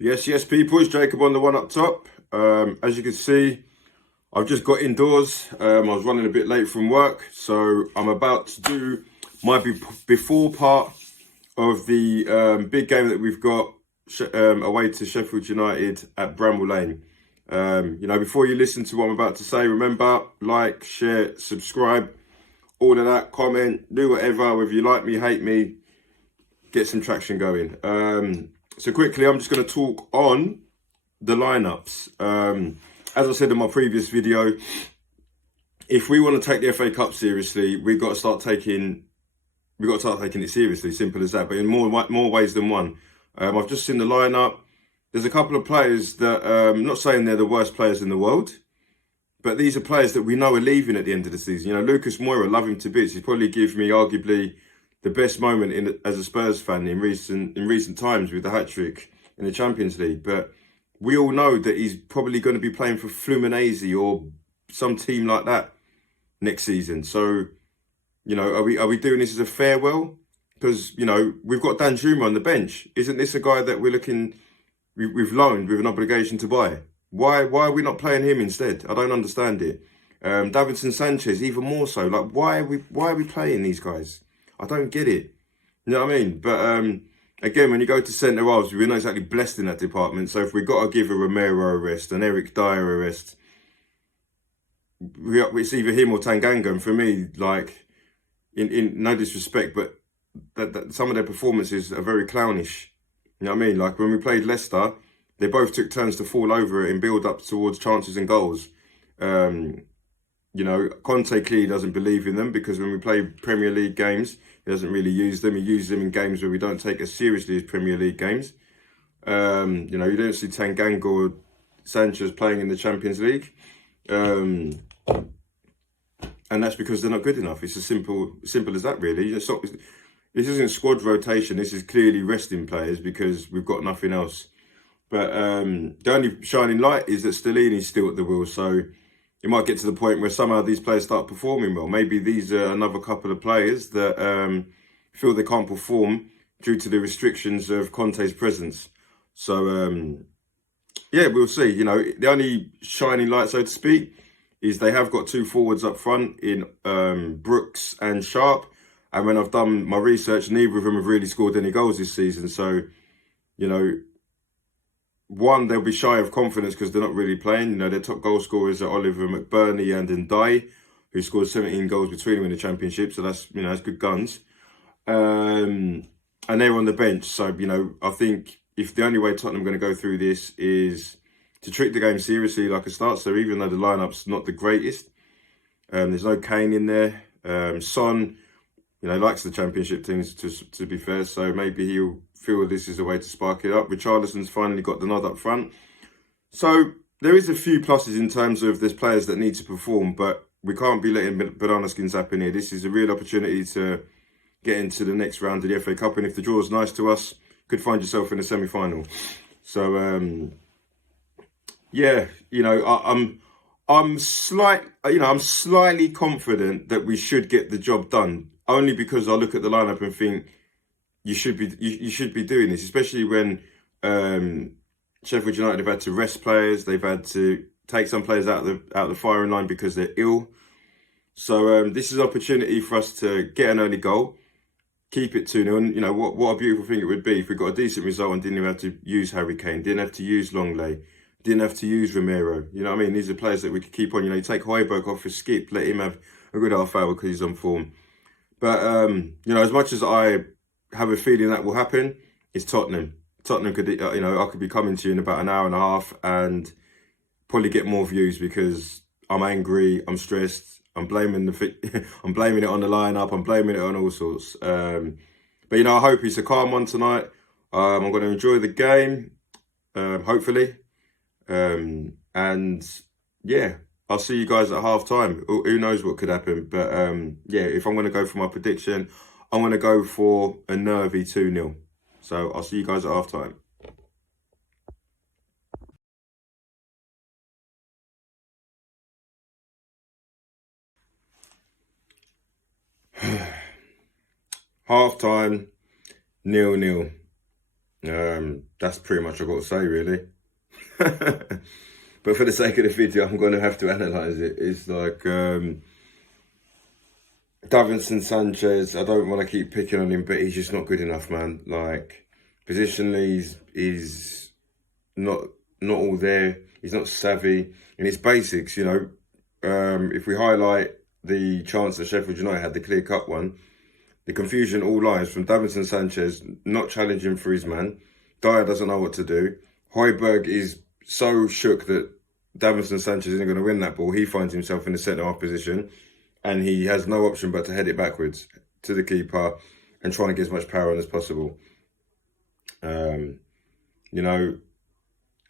Yes, people, it's Jacob on the one up top. As you can see, I've just got indoors. I was running a bit late from work, so I'm about to do my before part of the big game that we've got away to Sheffield United at Bramall Lane. Before you listen to what I'm about to say, remember, like, share, subscribe, all of that, comment, do whatever, whether you like me, hate me, get some traction going. So quickly, I'm just going to talk on the lineups. As I said in my previous video, if we want to take the FA Cup seriously, we've got to start taking it seriously. Simple as that. But in more ways than one. I've just seen the lineup. There's a couple of players that I'm not saying they're the worst players in the world, but these are players that we know are leaving at the end of the season. You know, Lucas Moura, love him to bits. He's probably given me arguably the best moment as a Spurs fan in recent times with the hat-trick in the Champions League. But we all know that he's probably going to be playing for Fluminense or some team like that next season. So, you know, are we doing this as a farewell? Because, you know, we've got Danjuma on the bench. Isn't this a guy that we've loaned with an obligation to buy? Why are we not playing him instead? I don't understand it. Davinson Sanchez, even more so. Like, why are we playing these guys? I don't get it. You know what I mean? But again, when you go to centre halves, we're not exactly blessed in that department. So if we've got to give a Romero a rest, an Eric Dyer a rest, it's either him or Tanganga. And for me, like, in no disrespect, but that some of their performances are very clownish. You know what I mean? Like when we played Leicester, they both took turns to fall over in build-up towards chances and goals. You know, Conte clearly doesn't believe in them because when we play Premier League games, he doesn't really use them. He uses them in games where we don't take as seriously as Premier League games. You know, you don't see Tanganga or Sanchez playing in the Champions League. And that's because they're not good enough. It's as simple as that, really. This isn't squad rotation. This is clearly resting players because we've got nothing else. But the only shining light is that Stellini's still at the wheel. So it might get to the point where somehow these players start performing well. Maybe these are another couple of players that feel they can't perform due to the restrictions of Conte's presence. So, yeah, we'll see. You know, the only shining light, so to speak, is they have got two forwards up front in Brooks and Sharp. And when I've done my research, neither of them have really scored any goals this season. So, you know, one, they'll be shy of confidence because they're not really playing. You know, their top goal scorers are Oliver McBurney and Ndiaye, who scored 17 goals between them in the Championship. So that's, you know, that's good guns. And they're on the bench. So, you know, I think if the only way Tottenham are going to go through this is to treat the game seriously like a start. So even though the lineup's not the greatest, there's no Kane in there. Son, you know, likes the Championship things, to be fair. So maybe he'll feel this is a way to spark it up. Richarlison's finally got the nod up front. So there is a few pluses in terms of there's players that need to perform, but we can't be letting banana skins happen here. This is a real opportunity to get into the next round of the FA Cup. And if the draw is nice to us, could find yourself in a semi-final. So, yeah, you know, I'm slightly confident that we should get the job done. Only because I look at the lineup and think you should be doing this, especially when Sheffield United have had to rest players, they've had to take some players out of the firing line because they're ill. So this is an opportunity for us to get an early goal, keep it 2-0. And you know what a beautiful thing it would be if we got a decent result and didn't even have to use Harry Kane, didn't have to use Longley, didn't have to use Romero. You know what I mean? These are players that we could keep on. You know, you take Højbjerg off for Skip, let him have a good half hour because he's on form. But, you know, as much as I have a feeling that will happen, it's Tottenham. Tottenham could, you know, I could be coming to you in about an hour and a half and probably get more views because I'm angry, I'm stressed, I'm blaming I'm blaming it on the lineup, I'm blaming it on all sorts. But, you know, I hope it's a calm one tonight. I'm going to enjoy the game, hopefully. And, yeah. I'll see you guys at half time. Who knows what could happen? But yeah, if I'm going to go for my prediction, I'm going to go for a nervy 2-0. So I'll see you guys at half time. Half time, 0-0. That's pretty much all I've got to say, really. But for the sake of the video, I'm going to have to analyse it. It's like Davinson Sanchez. I don't want to keep picking on him, but he's just not good enough, man. Like positionally, he's not all there. He's not savvy, and it's basics. You know, if we highlight the chance that Sheffield United had, the clear-cut one, the confusion all lies from Davinson Sanchez not challenging for his man. Dyer doesn't know what to do. Højbjerg is so shook that Davinson Sanchez isn't going to win that ball. He finds himself in the centre-half position, and he has no option but to head it backwards to the keeper and try and get as much power on as possible. You know,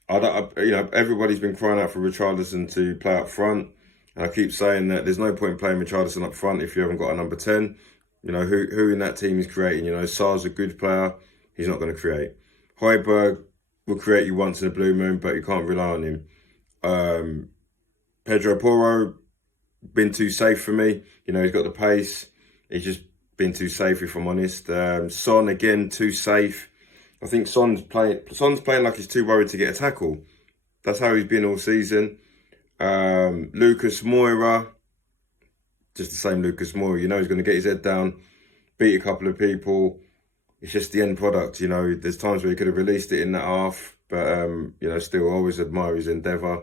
everybody's been crying out for Richarlison to play up front, and I keep saying that there's no point in playing Richarlison up front if you haven't got a number 10. You know, who in that team is creating? You know, Sar's a good player. He's not going to create. Højbjerg will create you once in a blue moon, but you can't rely on him. Pedro Porro, been too safe for me. You know, he's got the pace. He's just been too safe, if I'm honest. Son, again, too safe. I think Son's playing like he's too worried to get a tackle. That's how he's been all season. Lucas Moura, just the same Lucas Moura. You know he's going to get his head down, beat a couple of people. It's just the end product, you know. There's times where he could have released it in that half, but, you know, still always admire his endeavour.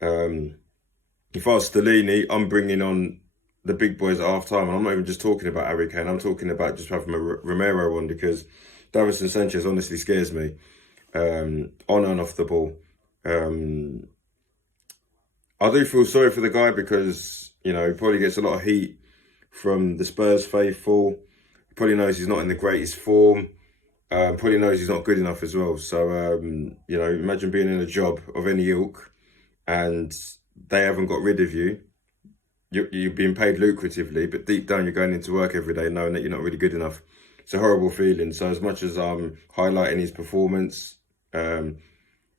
If I was Stellini, I'm bringing on the big boys at half-time, and I'm not even just talking about Harry Kane. I'm talking about just having a Romero on, because Davinson Sanchez honestly scares me, on and off the ball. I do feel sorry for the guy because, you know, he probably gets a lot of heat from the Spurs faithful. He probably knows he's not in the greatest form. Probably knows he's not good enough as well. So, you know, imagine being in a job of any ilk and they haven't got rid of you. You're being paid lucratively, but deep down you're going into work every day knowing that you're not really good enough. It's a horrible feeling. So as much as I'm highlighting his performance, it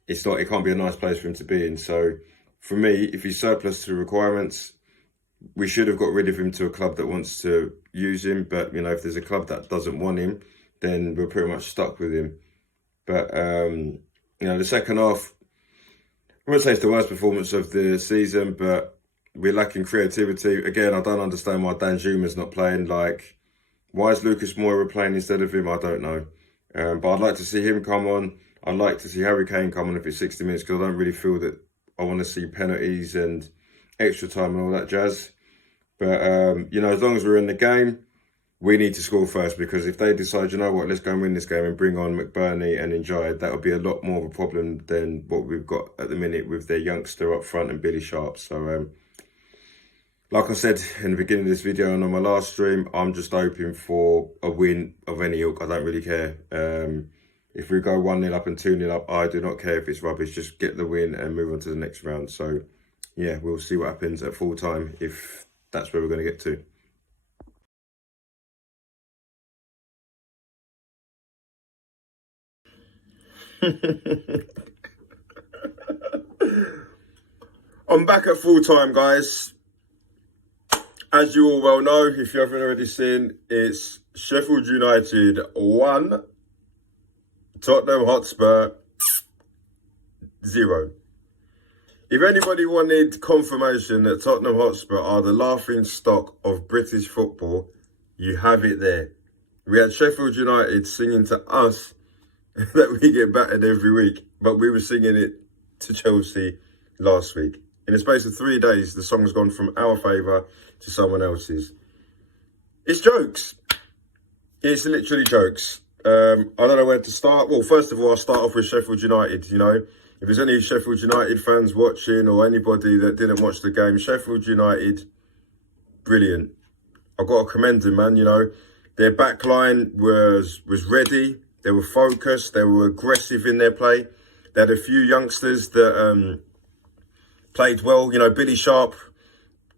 can't be a nice place for him to be in. So for me, if he's surplus to requirements, we should have got rid of him to a club that wants to use him. But, you know, if there's a club that doesn't want him, then we're pretty much stuck with him. But, you know, the second half, I wouldn't say it's the worst performance of the season, but we're lacking creativity. Again, I don't understand why Dan Juma's not playing. Like, why is Lucas Moura playing instead of him? I don't know. But I'd like to see him come on. I'd like to see Harry Kane come on if it's 60 minutes, because I don't really feel that I want to see penalties and extra time and all that jazz. But, you know, as long as we're in the game, we need to score first, because if they decide, you know what, let's go and win this game and bring on McBurney and Njai, that would be a lot more of a problem than what we've got at the minute with their youngster up front and Billy Sharp. So, like I said in the beginning of this video and on my last stream, I'm just hoping for a win of any ilk. I don't really care. If we go 1-0 up and 2-0 up, I do not care if it's rubbish. Just get the win and move on to the next round. So, yeah, we'll see what happens at full time if that's where we're going to get to. I'm back at full time, guys. As you all well know, if you haven't already seen, it's Sheffield United 1, Tottenham Hotspur 0. If anybody wanted confirmation that Tottenham Hotspur are the laughing stock of British football, you have it there. We had Sheffield United singing to us that we get battered every week, but we were singing it to Chelsea last week. In the space of 3 days, the song's gone from our favour to someone else's. It's jokes. It's literally jokes. I don't know where to start. Well, first of all, I'll start off with Sheffield United, you know. If there's any Sheffield United fans watching or anybody that didn't watch the game, Sheffield United, brilliant. I've got to commend them, man, you know. Their back line was ready. They were focused. They were aggressive in their play. They had a few youngsters that played well. You know, Billy Sharp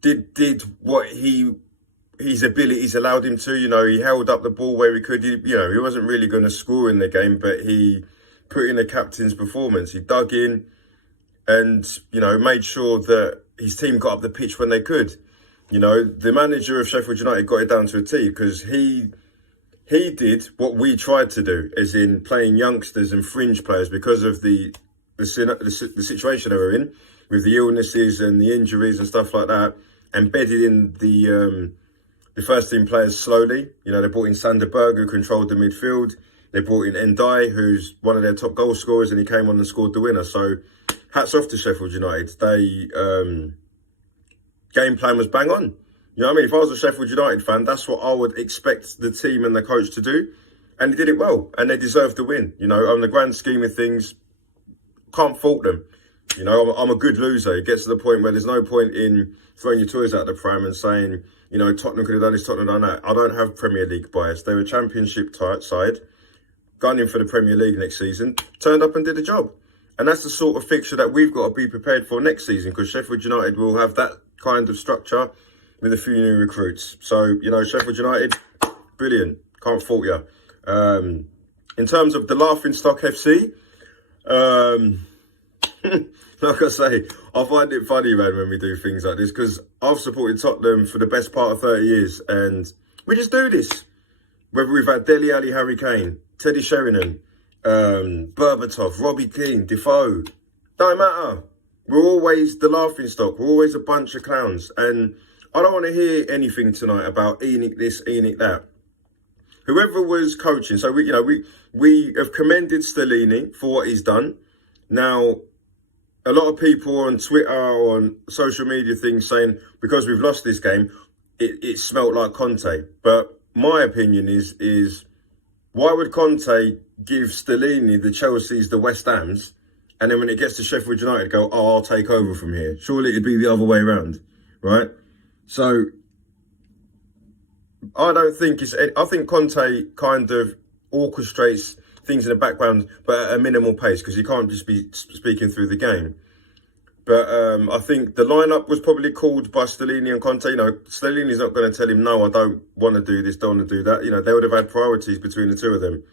did what his abilities allowed him to. You know, he held up the ball where he could. He wasn't really going to score in the game, but he put in a captain's performance. He dug in and, you know, made sure that his team got up the pitch when they could. You know, the manager of Sheffield United got it down to a T, because he he did what we tried to do, as in playing youngsters and fringe players because of the situation they were in, with the illnesses and the injuries and stuff like that, and bedded in the first team players slowly. You know, they brought in Sanderberg, who controlled the midfield. They brought in Ndai, who's one of their top goal scorers, and he came on and scored the winner. So hats off to Sheffield United. They game plan was bang on. You know what I mean? If I was a Sheffield United fan, that's what I would expect the team and the coach to do. And they did it well, and they deserved the win. You know, on the grand scheme of things, can't fault them. You know, I'm a good loser. It gets to the point where there's no point in throwing your toys out the pram and saying, you know, Tottenham could have done this, Tottenham done that. I don't have Premier League bias. They're a championship side, gunning for the Premier League next season, turned up and did the job. And that's the sort of fixture that we've got to be prepared for next season, because Sheffield United will have that kind of structure with a few new recruits. So, you know, Sheffield United, brilliant. Can't fault you. In terms of the Laughingstock FC, like I say, I find it funny, man, when we do things like this, because I've supported Tottenham for the best part of 30 years, and we just do this. Whether we've had Dele Alli, Harry Kane, Teddy Sheringham, Berbatov, Robbie Keane, Defoe, don't matter. We're always the laughingstock. We're always a bunch of clowns. And I don't want to hear anything tonight about Enoch this, Enoch that. Whoever was coaching, so we have commended Stellini for what he's done. Now, a lot of people on Twitter or on social media things saying because we've lost this game, it smelt like Conte. But my opinion is why would Conte give Stellini the Chelseas, the West Hams, and then when it gets to Sheffield United, go, oh, I'll take over from here? Surely it'd be the other way around, right? So I think Conte kind of orchestrates things in the background, but at a minimal pace, because he can't just be speaking through the game. But I think the lineup was probably called by Stellini and Conte. You know, Stellini's not going to tell him, no, I don't want to do this, don't want to do that. You know, they would have had priorities between the two of them.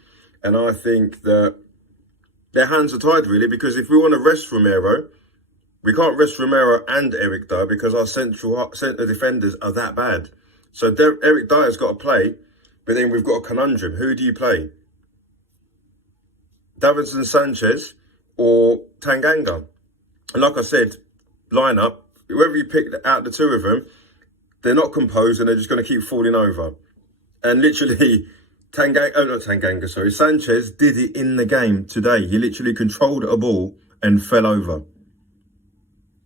And I think that their hands are tied, really, because if we want to rest Romero, we can't rest Romero and Eric Dyer because our centre defenders are that bad. So Eric Dyer's got to play, but then we've got a conundrum. Who do you play? Davinson Sanchez or Tanganga? And like I said, lineup, whoever you pick out the two of them, they're not composed and they're just going to keep falling over. And literally, Sanchez did it in the game today. He literally controlled a ball and fell over.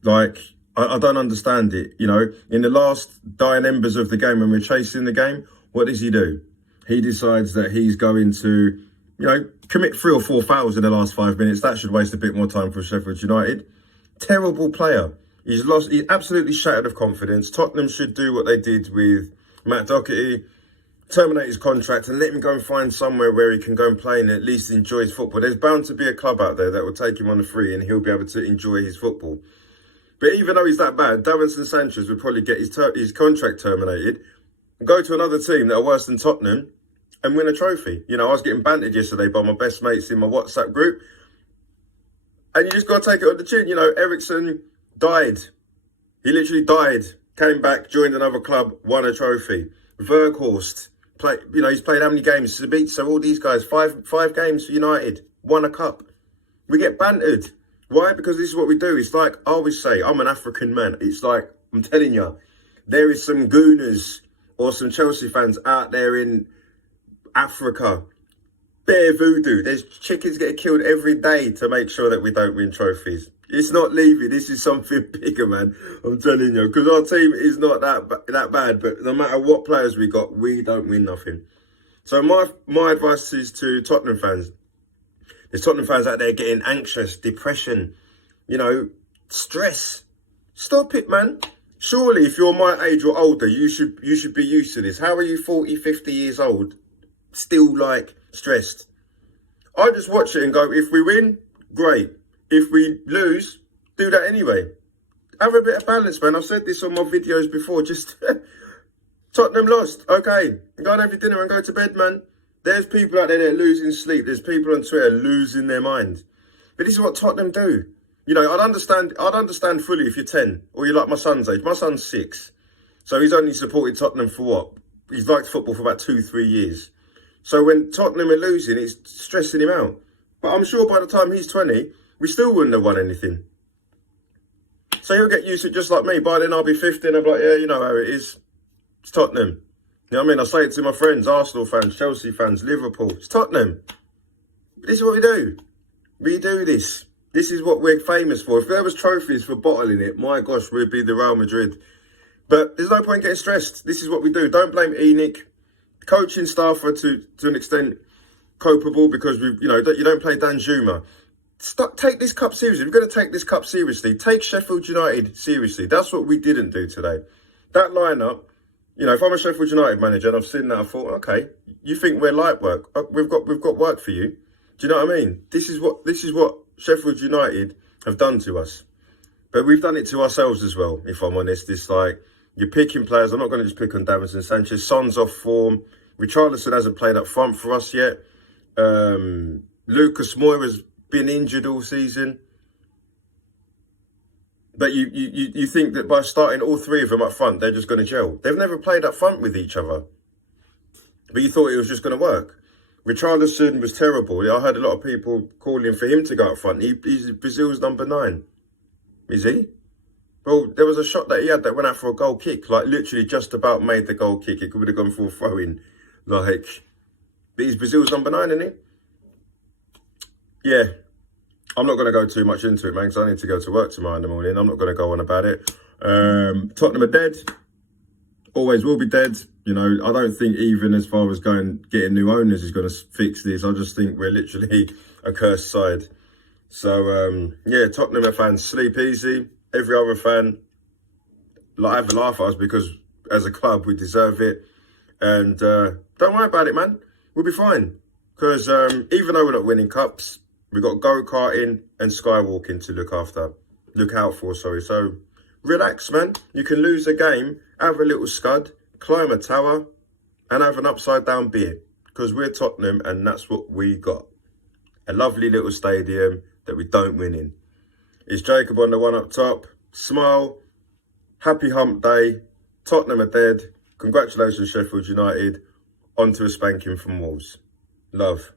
Like, I don't understand it. You know, in the last dying embers of the game, when we're chasing the game, what does he do? He decides that he's going to, you know, commit 3 or 4 fouls in the last 5 minutes. That should waste a bit more time for Sheffield United. Terrible player. He's absolutely shattered of confidence. Tottenham should do what they did with Matt Doherty, terminate his contract and let him go and find somewhere where he can go and play and at least enjoy his football. There's bound to be a club out there that will take him on a free and he'll be able to enjoy his football. But even though he's that bad, Davinson Sanchez would probably get his contract terminated, go to another team that are worse than Tottenham and win a trophy. You know, I was getting bantered yesterday by my best mates in my WhatsApp group. And you just got to take it on the chin. You know, Ericsson died. He literally died. Came back, joined another club, won a trophy. Verghorst, he's played how many games? So all these guys, five games for United, won a cup. We get bantered. Why? Because this is what we do. It's like, I always say, I'm an African man. It's like, I'm telling you, there is some gooners or some Chelsea fans out there in Africa. Bare voodoo. There's chickens getting killed every day to make sure that we don't win trophies. It's not leaving. This is something bigger, man. I'm telling you. Because our team is not that bad. But no matter what players we got, we don't win nothing. So my advice is to Tottenham fans. There's Tottenham fans out there getting anxious, depression, you know, stress. Stop it, man. Surely, if you're my age or older, you should be used to this. How are you 40, 50 years old, still, like, stressed? I just watch it and go, if we win, great. If we lose, do that anyway. Have a bit of balance, man. I've said this on my videos before. Just, Tottenham lost. Okay, go and have your dinner and go to bed, man. There's people out there that are losing sleep. There's people on Twitter losing their mind. But this is what Tottenham do. You know, I'd understand fully if you're 10 or you're like my son's age. My son's 6. So he's only supported Tottenham for what? He's liked football for about 2-3 years. So when Tottenham are losing, it's stressing him out. But I'm sure by the time he's 20, we still wouldn't have won anything. So he'll get used to it just like me. By then I'll be 50 and I'll be like, yeah, you know how it is. It's Tottenham. You know what I mean? I say it to my friends, Arsenal fans, Chelsea fans, Liverpool. It's Tottenham. This is what we do. We do this. This is what we're famous for. If there was trophies for bottling it, my gosh, we'd be the Real Madrid. But there's no point getting stressed. This is what we do. Don't blame Enoch. Coaching staff are to an extent culpable because you don't play Dan Juma. Take this cup seriously. We're going to take this cup seriously. Take Sheffield United seriously. That's what we didn't do today. That lineup, if I'm a Sheffield United manager and I've seen that, I thought, okay, you think we're light work? We've got work for you. Do you know what I mean? This is what Sheffield United have done to us. But we've done it to ourselves as well, if I'm honest. It's like, you're picking players. I'm not going to just pick on Davinson Sanchez. Son's off form. Richarlison hasn't played up front for us yet. Lucas Moura's been injured all season. But you think that by starting all three of them up front, they're just going to gel. They've never played up front with each other. But you thought it was just going to work. Richarlison was terrible. I heard a lot of people calling for him to go up front. He's Brazil's number 9. Is he? Well, there was a shot that he had that went out for a goal kick. Like, literally just about made the goal kick. It could have gone for a throw-in. Like, but he's Brazil's number 9, isn't he? Yeah. I'm not going to go too much into it, man, because I need to go to work tomorrow in the morning. I'm not going to go on about it. Tottenham are dead. Always will be dead. I don't think even as far as getting new owners is going to fix this. I just think we're literally a cursed side. So, yeah, Tottenham fans, sleep easy. Every other fan, have a laugh at us because as a club, we deserve it. And don't worry about it, man. We'll be fine. Because even though we're not winning cups, we've got go-karting and skywalking to look out for. So relax, man. You can lose a game, have a little scud, climb a tower, and have an upside-down beer. Because we're Tottenham, and that's what we got. A lovely little stadium that we don't win in. It's Jacob on the one up top. Smile. Happy hump day. Tottenham are dead. Congratulations, Sheffield United. On to a spanking from Wolves. Love.